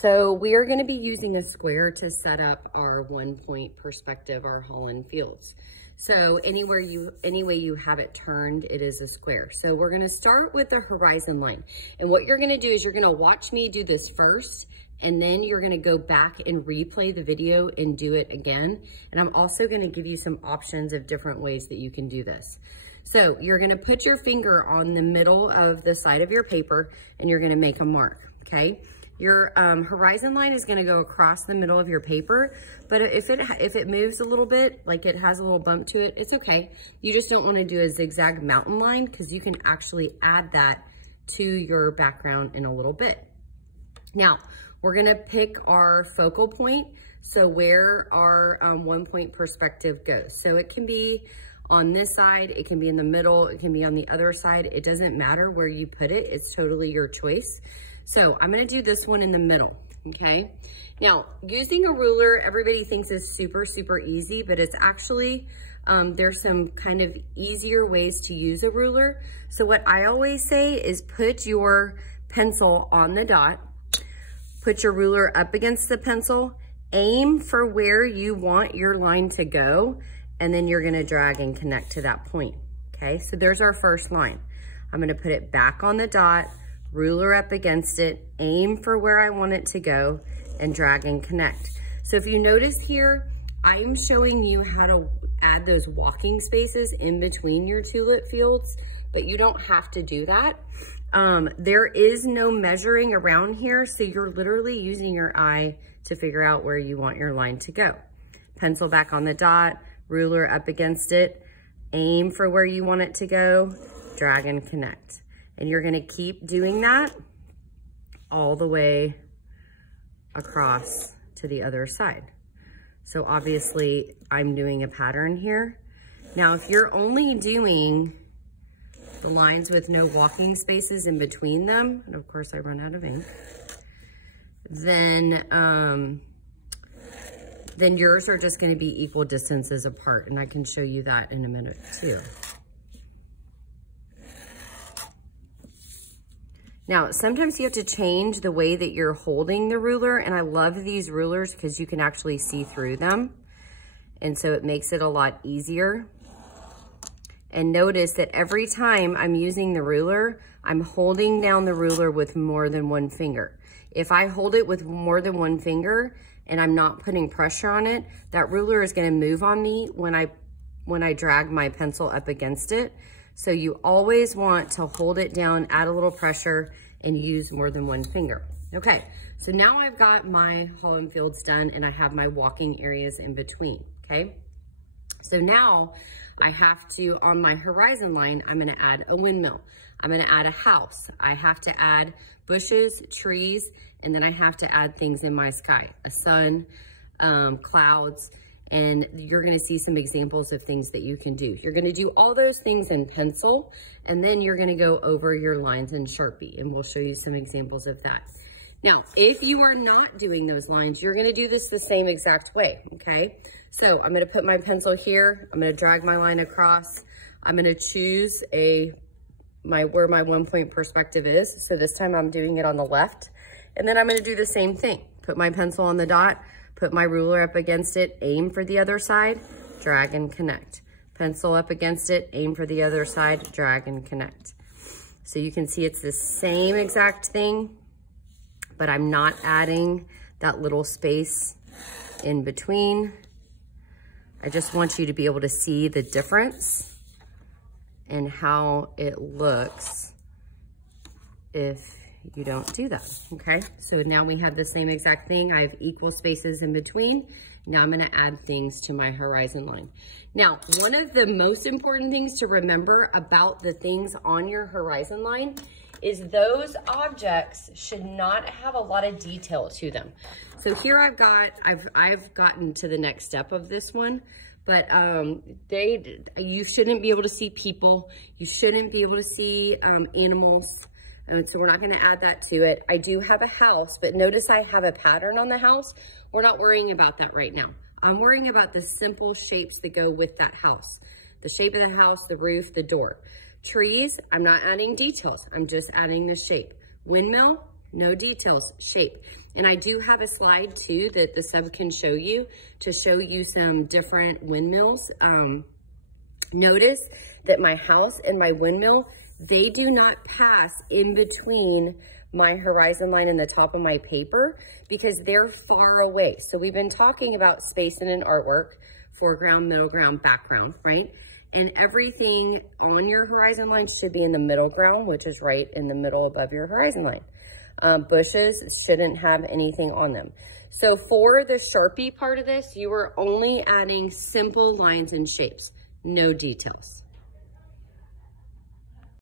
So we are gonna be using a square to set up our 1-point perspective, our Holland Fields. So any way you have it turned, it is a square. So we're gonna start with the horizon line. And what you're gonna do is you're gonna watch me do this first, and then you're gonna go back and replay the video and do it again. And I'm also gonna give you some options of different ways that you can do this. So you're gonna put your finger on the middle of the side of your paper and you're gonna make a mark, okay? Your horizon line is gonna go across the middle of your paper, but if it moves a little bit, like it has a little bump to it, it's okay. You just don't wanna do a zigzag mountain line because you can actually add that to your background in a little bit. Now, we're gonna pick our focal point, so where our 1-point perspective goes. So it can be on this side, it can be in the middle, it can be on the other side. It doesn't matter where you put it, it's totally your choice. So I'm gonna do this one in the middle, okay? Now, using a ruler, everybody thinks is super, super easy, but it's actually, there's some kind of easier ways to use a ruler. So what I always say is put your pencil on the dot, put your ruler up against the pencil, aim for where you want your line to go, and then you're gonna drag and connect to that point, okay? So there's our first line. I'm gonna put it back on the dot, ruler up against it, aim for where I want it to go, and drag and connect. So if you notice here, I'm showing you how to add those walking spaces in between your tulip fields, but you don't have to do that. There is no measuring around here, so you're literally using your eye to figure out where you want your line to go. Pencil back on the dot, ruler up against it, aim for where you want it to go, drag and connect. And you're gonna keep doing that all the way across to the other side. So obviously I'm doing a pattern here. Now, if you're only doing the lines with no walking spaces in between them, and of course I run out of ink, then yours are just gonna be equal distances apart, and I can show you that in a minute too. Now, sometimes you have to change the way that you're holding the ruler, and I love these rulers because you can actually see through them, and so it makes it a lot easier. And notice that every time I'm using the ruler, I'm holding down the ruler with more than one finger. If I hold it with more than one finger and I'm not putting pressure on it, that ruler is gonna move on me when I drag my pencil up against it. So you always want to hold it down, add a little pressure, and use more than one finger. Okay, so now I've got my Holland Fields done and I have my walking areas in between, okay? So now I have to, on my horizon line, I'm gonna add a windmill. I'm gonna add a house. I have to add bushes, trees, and then I have to add things in my sky, a sun, clouds, and you're gonna see some examples of things that you can do. You're gonna do all those things in pencil, and then you're gonna go over your lines in Sharpie, and we'll show you some examples of that. Now, if you are not doing those lines, you're gonna do this the same exact way, okay? So I'm gonna put my pencil here, I'm gonna drag my line across, I'm gonna choose where my 1-point perspective is. So this time I'm doing it on the left, and then I'm gonna do the same thing. Put my pencil on the dot, put my ruler up against it, aim for the other side, drag and connect. Pencil up against it, aim for the other side, drag and connect. So you can see it's the same exact thing, but I'm not adding that little space in between. I just want you to be able to see the difference and how it looks if you don't do that, okay? So now we have the same exact thing. I have equal spaces in between. Now I'm gonna add things to my horizon line. Now, one of the most important things to remember about the things on your horizon line is those objects should not have a lot of detail to them. So here I've gotten to the next step of this one, but you shouldn't be able to see people. You shouldn't be able to see animals. So we're not gonna add that to it. I do have a house, but notice I have a pattern on the house. We're not worrying about that right now. I'm worrying about the simple shapes that go with that house. The shape of the house, the roof, the door. Trees, I'm not adding details. I'm just adding the shape. Windmill, No details, shape. And I do have a slide too that the sub can show you to show you some different windmills. Notice that my house and my windmill, they do not pass in between my horizon line and the top of my paper because they're far away. So we've been talking about space in an artwork, foreground, middle ground, background, right? And everything on your horizon line should be in the middle ground, which is right in the middle above your horizon line. Bushes shouldn't have anything on them. So for the Sharpie part of this, you are only adding simple lines and shapes, no details.